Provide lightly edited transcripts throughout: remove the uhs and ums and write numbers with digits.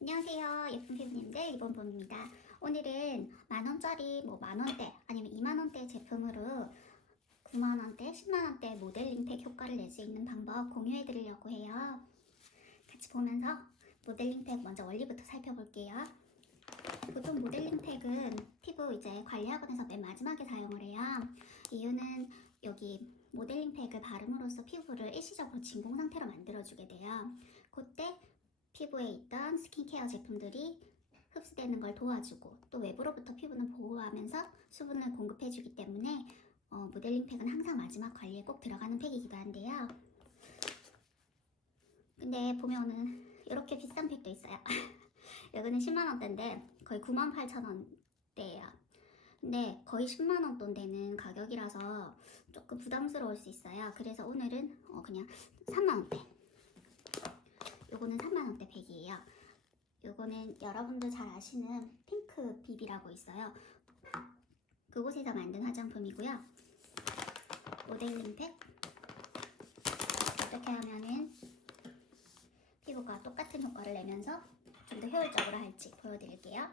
안녕하세요, 예쁜 피부님들 이번봄입니다. 오늘은 만원짜리 만원대 아니면 2만원대 제품으로 9만원대, 10만원대 모델링 팩 효과를 낼 수 있는 방법 공유해 드리려고 해요. 같이 보면서 모델링 팩 먼저 원리부터 살펴볼게요. 보통 모델링 팩은 피부 이제 관리학원에서 맨 마지막에 사용을 해요. 이유는 여기 모델링 팩을 바름으로써 피부를 일시적으로 진공 상태로 만들어주게 돼요. 그때 피부에 있던 스킨케어 제품들이 흡수되는 걸 도와주고 또 외부로부터 피부는 보호하면서 수분을 공급해주기 때문에 모델링 팩은 항상 마지막 관리에 꼭 들어가는 팩이기도 한데요. 근데 보면은 이렇게 비싼 팩도 있어요. 여기는 10만원대인데 거의 98,000원대예요. 근데 거의 10만원 돈 되는 가격이라서 조금 부담스러울 수 있어요. 그래서 오늘은 그냥 3만원대, 요거는 3만원대 팩이에요. 요거는 여러분들 잘 아시는 핑크 비비라고 있어요. 그곳에서 만든 화장품이고요. 모델링 팩 어떻게 하면은 피부가 똑같은 효과를 내면서 좀 더 효율적으로 할지 보여드릴게요.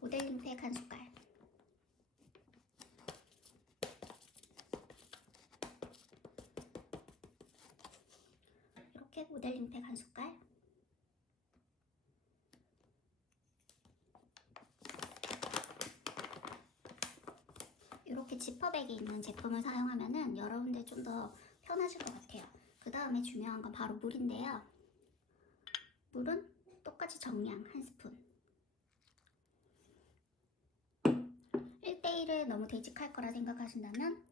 모델링 팩 한 숟갈, 이렇게 모델링 팩 한 숟갈, 이렇게 지퍼백이 있는 제품을 사용하면은 여러분들 좀 더 편하실 것 같아요. 그 다음에 중요한 건 바로 물인데요. 물은 똑같이 정량 한 스푼. 1대1을 너무 되직할 거라 생각하신다면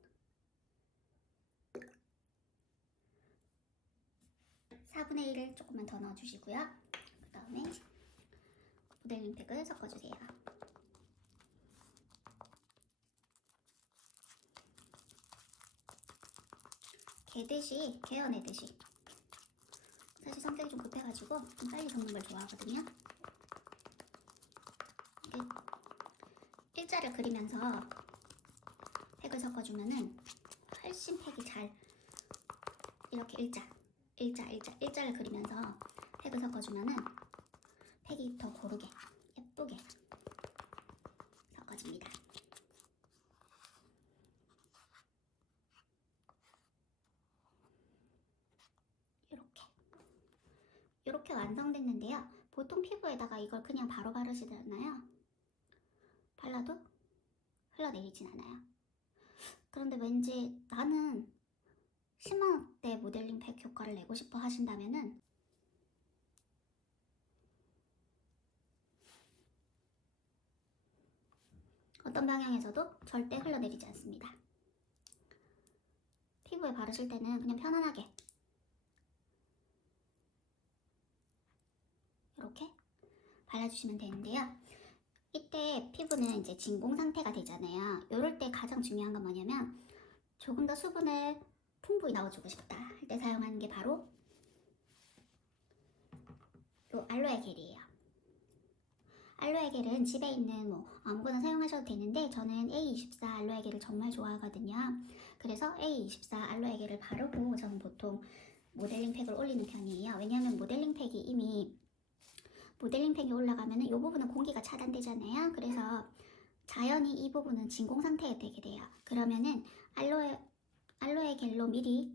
4분의 1을 조금만 더 넣어주시고요. 그 다음에 모델링 팩을 섞어주세요. 개듯이 개어내듯이. 사실 성격이 좀 급해가지고 좀 빨리 섞는 걸 좋아하거든요. 일자를 그리면서 팩을 섞어주면은 훨씬 팩이 잘 이렇게 일자를 그리면서 팩을 섞어주면은 팩이 더 고르게 예쁘게 섞어집니다. 이렇게 완성됐는데요. 보통 피부에다가 이걸 그냥 바로 바르시잖아요. 발라도 흘러내리진 않아요. 그런데 왠지 나는 10만원대 모델링 팩 효과를 내고 싶어 하신다면은 어떤 방향에서도 절대 흘러내리지 않습니다. 피부에 바르실 때는 그냥 편안하게 이렇게 발라주시면 되는데요. 이때 피부는 이제 진공 상태가 되잖아요. 이럴 때 가장 중요한 건 뭐냐면 조금 더 수분을 풍부히 넣어주고 싶다 할 때 사용하는 게 바로 이 알로에 겔이에요. 알로에 겔은 집에 있는 아무거나 사용하셔도 되는데 저는 A24 알로에 겔을 정말 좋아하거든요. 그래서 A24 알로에 겔을 바르고 저는 보통 모델링 팩을 올리는 편이에요. 왜냐하면 모델링 팩이 올라가면 이 부분은 공기가 차단되잖아요. 그래서 자연히 이 부분은 진공 상태에 되게 돼요. 그러면은 알로에 겔로 미리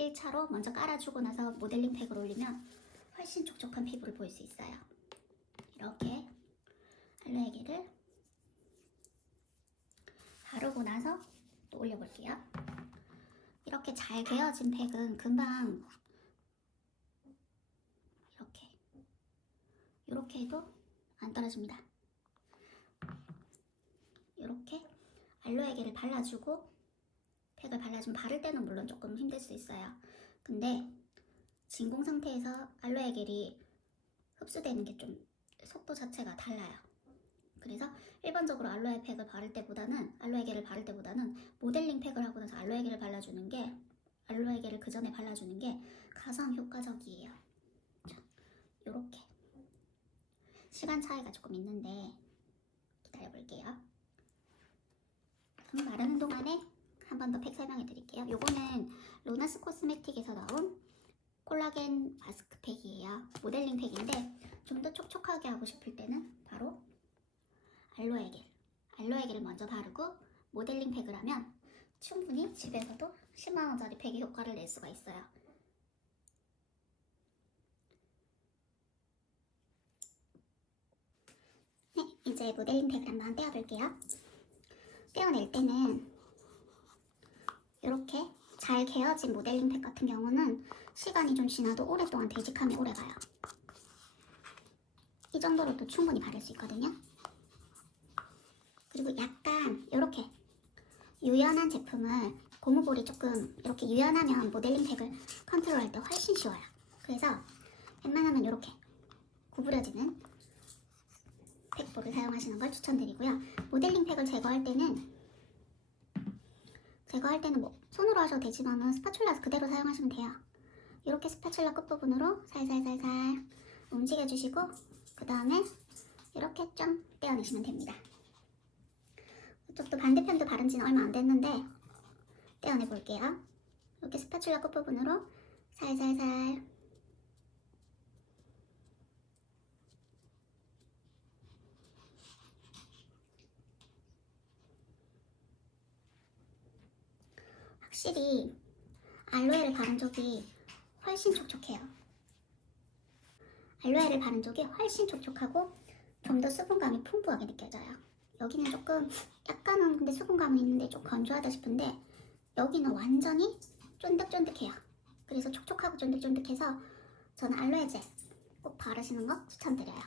1차로 먼저 깔아주고 나서 모델링 팩을 올리면 훨씬 촉촉한 피부를 보일 수 있어요. 이렇게 알로에 겔을 바르고 나서 또 올려볼게요. 이렇게 잘 개어진 팩은 금방 이렇게 해도 안 떨어집니다. 이렇게 알로에 겔을 발라주고 팩을 발라주면 바를 때는 물론 조금 힘들 수 있어요. 근데 진공 상태에서 알로에 겔이 흡수되는 게 좀 속도 자체가 달라요. 그래서 일반적으로 알로에 팩을 바를 때보다는 알로에 겔을 바를 때보다는 모델링 팩을 하고 나서 알로에 겔을 발라주는 게 알로에 겔을 그 전에 발라주는 게 가장 효과적이에요. 자, 요렇게 시간 차이가 조금 있는데 기다려 볼게요. 마르는 동안에 한 번 더 팩 설명해 드릴게요. 요거는 로나스 코스메틱에서 나온 콜라겐 마스크팩이에요. 모델링 팩인데 좀 더 촉촉하게 하고 싶을 때는 바로 알로에겔을 먼저 바르고 모델링 팩을 하면 충분히 집에서도 10만원짜리 팩의 효과를 낼 수가 있어요. 네, 이제 모델링 팩을 한번 떼어볼게요. 떼어낼 때는 이렇게 잘 개어진 모델링 팩 같은 경우는 시간이 좀 지나도 오랫동안 되직함이 오래가요. 이 정도로도 충분히 바를 수 있거든요. 그리고 약간 이렇게 유연한 제품을 고무볼이 조금 이렇게 유연하면 모델링 팩을 컨트롤할 때 훨씬 쉬워요. 그래서 웬만하면 이렇게 구부려지는 팩볼을 사용하시는 걸 추천드리고요. 모델링 팩을 제거할 때는 뭐 손으로 하셔도 되지만은 스파츌라 그대로 사용하시면 돼요. 이렇게 스파츌라 끝부분으로 살살살살 움직여주시고 그 다음에 이렇게 좀 떼어내시면 됩니다. 이쪽도 반대편도 바른 지는 얼마 안 됐는데 떼어내 볼게요. 이렇게 스파츌라 끝부분으로 살살살 확실히 알로에를 바른 쪽이 훨씬 촉촉해요. 알로에를 바른 쪽이 훨씬 촉촉하고 좀 더 수분감이 풍부하게 느껴져요. 여기는 조금 약간은 근데 수분감은 있는데 좀 건조하다 싶은데 여기는 완전히 쫀득쫀득해요. 그래서 촉촉하고 쫀득쫀득해서 저는 알로에 젤 꼭 바르시는 거 추천드려요.